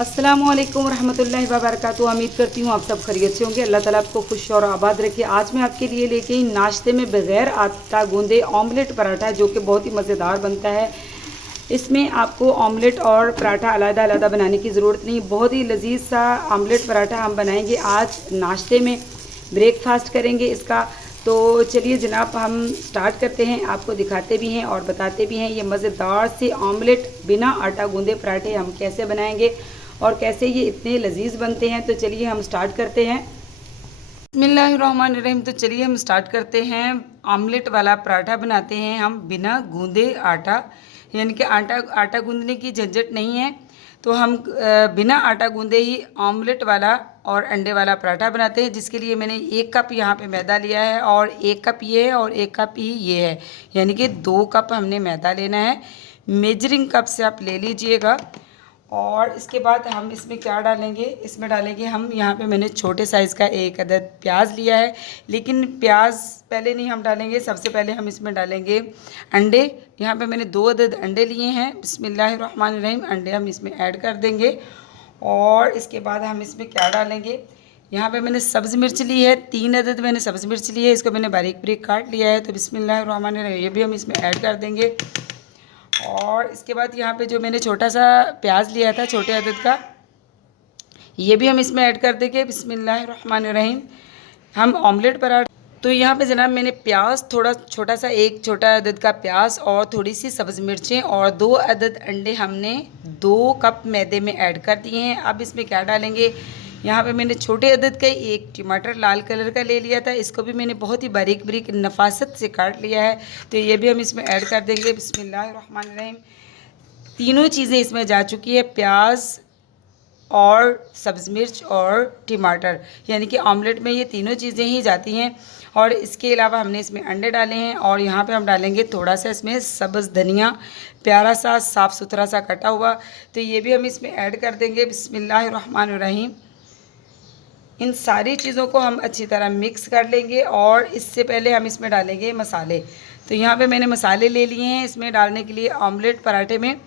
अस्सलामुअलैकुम रहमतुल्लाहि व बरकातुहू। उम्मीद करती हूँ आप सब खैरियत से होंगे। अल्लाह ताला आपको खुश और आबाद रखे। आज मैं आपके लिए लेके आई नाश्ते में बग़ैर आटा गूंदे ऑमलेट पराठा, जो कि बहुत ही मज़ेदार बनता है। इसमें आपको ऑमलेट और पराठा अलग अलग बनाने की ज़रूरत नहीं। बहुत ही लजीज सा ऑमलेट पराठा हम बनाएंगे आज नाश्ते में, ब्रेकफास्ट करेंगे इसका। तो चलिए जनाब, हम स्टार्ट करते हैं। आपको दिखाते भी हैं और बताते भी हैं ये मज़ेदार से ऑमलेट बिना आटा गूंदे पराठे हम कैसे बनाएंगे और कैसे ये इतने लजीज बनते हैं। तो चलिए हम स्टार्ट करते हैं। बिस्मिल्लाहिर्रहमानिर्रहीम। तो चलिए हम स्टार्ट करते हैं। ऑमलेट वाला पराठा बनाते हैं हम बिना गूंदे आटा, यानी कि आटा गूंदने की झंझट नहीं है। तो हम बिना आटा गूंदे ही ऑमलेट वाला और अंडे वाला पराठा बनाते हैं, जिसके लिए मैंने 1 कप यहाँ पे मैदा लिया है और 1 कप ये है और 1 कप ही ये है, यानी कि 2 कप हमने मैदा लेना है। मेजरिंग कप से आप ले लीजिएगा। और इसके बाद हम इसमें क्या डालेंगे, इसमें डालेंगे हम, यहाँ पे मैंने छोटे साइज़ का 1 अदद प्याज लिया है, लेकिन प्याज पहले नहीं हम डालेंगे। सबसे पहले हम इसमें डालेंगे अंडे। यहाँ पे मैंने 2 अदद अंडे लिए हैं। बिस्मिल्लाहिर्रहमानिर्रहीम। अंडे हम इसमें ऐड कर देंगे। और इसके बाद हम इसमें क्या डालेंगे, यहाँ पे मैंने सब्ज़ मिर्च ली है, 3 अदद मैंने सब्ज़ मिर्च ली है। इसको मैंने बारीक बारीक काट लिया है। तो बिस्मिल्लाहिर्रहमानिर्रहीम, ये भी हम इसमें ऐड कर देंगे। और इसके बाद यहाँ पे जो मैंने छोटा सा प्याज लिया था छोटे अदद का, ये भी हम इसमें ऐड कर देंगे। बिस्मिल्लाहिर्रहमानिर्रहीम। हम ऑमलेट पराठा, तो यहाँ पे जनाब मैंने प्याज थोड़ा छोटा सा, 1 छोटा अदद का प्याज और थोड़ी सी सब्ज़ मिर्चें और 2 अदद अंडे हमने 2 कप मैदे में ऐड कर दिए हैं। अब इसमें क्या डालेंगे, यहाँ पे मैंने छोटे अदद का 1 टमाटर लाल कलर का ले लिया था। इसको भी मैंने बहुत ही बारीक बारीक नफासत से काट लिया है। तो ये भी हम इसमें ऐड कर देंगे। बिस्मिल्लाहिर्रहमानिर्रहीम। तीनों चीज़ें इसमें जा चुकी है, प्याज और सब्ज़ मिर्च और टमाटर, यानी कि ऑमलेट में ये तीनों चीज़ें ही जाती हैं। और इसके अलावा हमने इसमें अंडे डाले हैं और यहाँ पे हम डालेंगे थोड़ा सा इसमें सब्ज़ धनिया, प्यारा सा साफ़ सुथरा सा कटा हुआ। तो ये भी हम इसमें ऐड कर देंगे। बिस्मिल्लाहिर्रहमानिर्रहीम। इन सारी चीज़ों को हम अच्छी तरह मिक्स कर लेंगे। और इससे पहले हम इसमें डालेंगे मसाले। तो यहाँ पे मैंने मसाले ले लिए हैं इसमें डालने के लिए। ऑमलेट पराठे में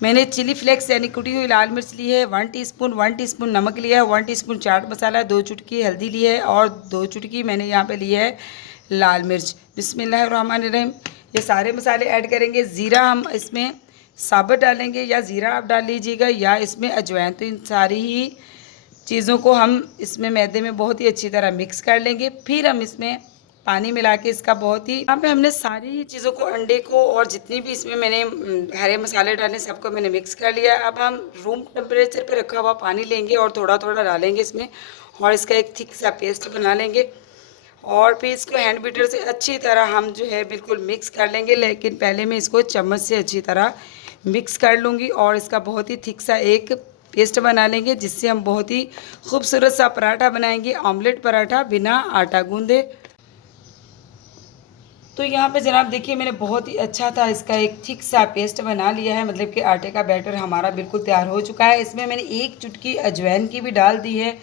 मैंने चिली फ्लेक्स यानी कुटी हुई लाल मिर्च ली है 1 टीस्पून नमक लिया है, 1 टीस्पून चाट मसाला, 2 चुटकी हल्दी ली है और 2 चुटकी मैंने यहाँ पे ली है लाल मिर्च। बिस्मिल्लाहिर्रहमानिर्रहीम। ये सारे मसाले ऐड करेंगे। ज़ीरा हम इसमें साबुत डालेंगे, या ज़ीरा आप डाल लीजिएगा, या इसमें अजवाइन। तो इन सारी ही चीज़ों को हम इसमें मैदे में बहुत ही अच्छी तरह मिक्स कर लेंगे। फिर हम इसमें पानी मिला के इसका बहुत ही, यहाँ पे हमने सारी चीज़ों को, अंडे को और जितनी भी इसमें मैंने हरे मसाले डाले सबको मैंने मिक्स कर लिया। अब हम रूम टेम्परेचर पे रखा हुआ पानी लेंगे और थोड़ा थोड़ा डालेंगे इसमें और इसका एक थिक सा पेस्ट बना लेंगे। और फिर इसको हैंड बीटर से अच्छी तरह हम जो है बिल्कुल मिक्स कर लेंगे, लेकिन पहले मैं इसको चम्मच से अच्छी तरह मिक्स कर लूँगी और इसका बहुत ही थिक सा एक पेस्ट बना लेंगे, जिससे हम बहुत ही खूबसूरत सा पराठा बनाएंगे, ऑमलेट पराठा बिना आटा गूंदे। तो यहाँ पे जनाब देखिए मैंने बहुत ही अच्छा था इसका एक थिक सा पेस्ट बना लिया है, मतलब कि आटे का बैटर हमारा बिल्कुल तैयार हो चुका है। इसमें मैंने 1 चुटकी अजवाइन की भी डाल दी है,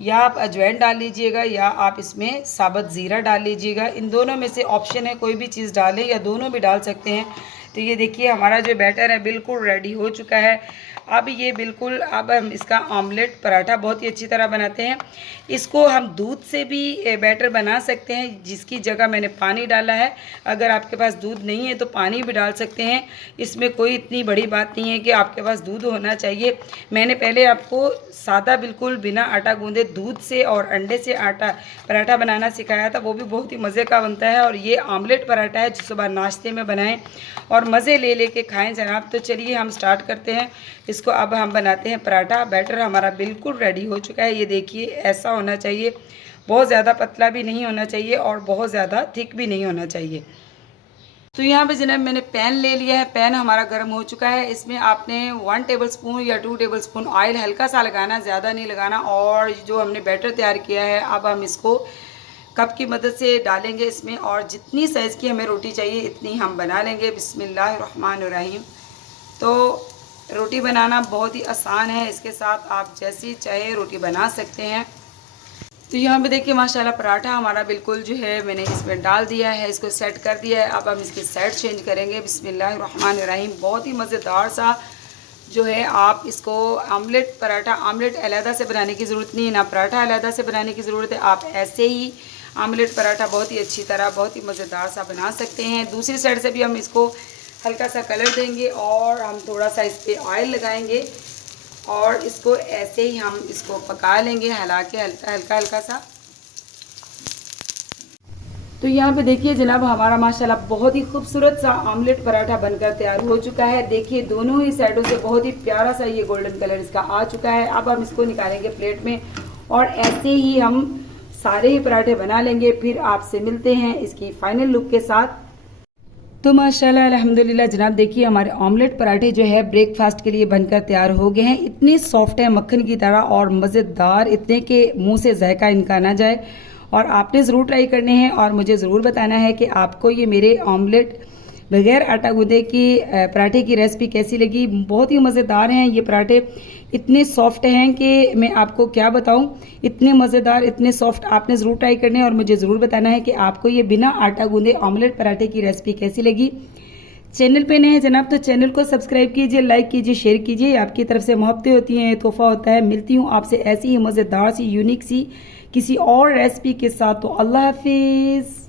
या आप अजवाइन डाल लीजिएगा या आप इसमें साबुत ज़ीरा डाल लीजिएगा। इन दोनों में से ऑप्शन है, कोई भी चीज़ डालें या दोनों भी डाल सकते हैं। तो ये देखिए हमारा जो बैटर है बिल्कुल रेडी हो चुका है। अब ये बिल्कुल, अब हम इसका ऑमलेट पराठा बहुत ही अच्छी तरह बनाते हैं। इसको हम दूध से भी बैटर बना सकते हैं, जिसकी जगह मैंने पानी डाला है। अगर आपके पास दूध नहीं है तो पानी भी डाल सकते हैं, इसमें कोई इतनी बड़ी बात नहीं है कि आपके पास दूध होना चाहिए। मैंने पहले आपको सादा बिल्कुल बिना आटा गूंदे दूध से और अंडे से आटा पराठा बनाना सिखाया था, वो भी बहुत ही मज़े का बनता है। और ये ऑमलेट पराठा है जो सुबह नाश्ते में बनाएं और मज़े ले लेके खाएं जनाब। तो चलिए हम स्टार्ट करते हैं इसको। अब हम बनाते हैं पराठा। बैटर हमारा बिल्कुल रेडी हो चुका है। ये देखिए ऐसा होना चाहिए, बहुत ज़्यादा पतला भी नहीं होना चाहिए और बहुत ज़्यादा थिक भी नहीं होना चाहिए। तो यहाँ पे जनाब मैंने पैन ले लिया है, पैन हमारा गर्म हो चुका है। इसमें आपने 1 टेबलस्पून या 2 टेबलस्पून ऑयल हल्का सा लगाना, ज़्यादा नहीं लगाना। और जो हमने बैटर तैयार किया है अब हम इसको कप की मदद से डालेंगे इसमें, और जितनी साइज़ की हमें रोटी चाहिए इतनी हम बना लेंगे। बिस्मिल्लाहिर्रहमानिर्रहीम। तो रोटी बनाना बहुत ही आसान है, इसके साथ आप जैसी चाहे रोटी बना सकते हैं। तो यहाँ पे देखिए माशाल्लाह पराठा हमारा बिल्कुल जो है मैंने इसमें डाल दिया है, इसको सेट कर दिया है। अब हम इसके साइड चेंज करेंगे। बिस्मिल्लाहिर्रहमानिर्रहीम। बहुत ही मज़ेदार सा जो है आप इसको आमलेट पराठा आमलेट अलहदा से बनाने की ज़रूरत नहीं है, ना पराठा अलहदा से बनाने की ज़रूरत है। आप ऐसे ही आमलेट पराठा बहुत ही अच्छी तरह बहुत ही मज़ेदार सा बना सकते हैं। दूसरी साइड से भी हम इसको हल्का सा कलर देंगे और हम थोड़ा सा इस पर ऑयल लगाएंगे और इसको ऐसे ही हम इसको पका लेंगे हिला के हल्का हल्का सा। तो यहाँ पे देखिए जनाब हमारा माशाल्लाह बहुत ही खूबसूरत सा आमलेट पराठा बनकर तैयार हो चुका है। देखिए दोनों ही साइडों से बहुत ही प्यारा सा ये गोल्डन कलर इसका आ चुका है। अब हम इसको निकालेंगे प्लेट में और ऐसे ही हम सारे ही पराठे बना लेंगे। फिर आपसे मिलते हैं इसकी फाइनल लुक के साथ। तो माशाल्लाह अल्हम्दुलिल्लाह जनाब देखिए हमारे ऑमलेट पराठे जो है ब्रेकफास्ट के लिए बनकर तैयार हो गए हैं। इतने सॉफ्ट है मक्खन की तरह और मज़ेदार, इतने के मुंह से जायका इनका ना जाए। और आपने ज़रूर ट्राई करने हैं और मुझे ज़रूर बताना है कि आपको ये मेरे ऑमलेट बग़ैर आटा गूंदे की पराठे की रेसिपी कैसी लगी। बहुत ही मज़ेदार हैं ये पराठे, इतने सॉफ्ट हैं कि मैं आपको क्या बताऊं, इतने मज़ेदार इतने सॉफ्ट। आपने ज़रूर ट्राई करने हैं और मुझे ज़रूर बताना है कि आपको ये बिना आटा गूंदे ऑमलेट पराठे की रेसिपी कैसी लगी। चैनल पे नए हैं जनाब तो चैनल को सब्सक्राइब कीजिए, लाइक कीजिए, शेयर कीजिए। आपकी तरफ से मोहब्बतें होती हैं, तोहफ़ा होता है। मिलती हूँ आपसे ऐसी ही मज़ेदार सी यूनिक सी किसी और रेसिपी के साथ। तो अल्लाह हाफिज़।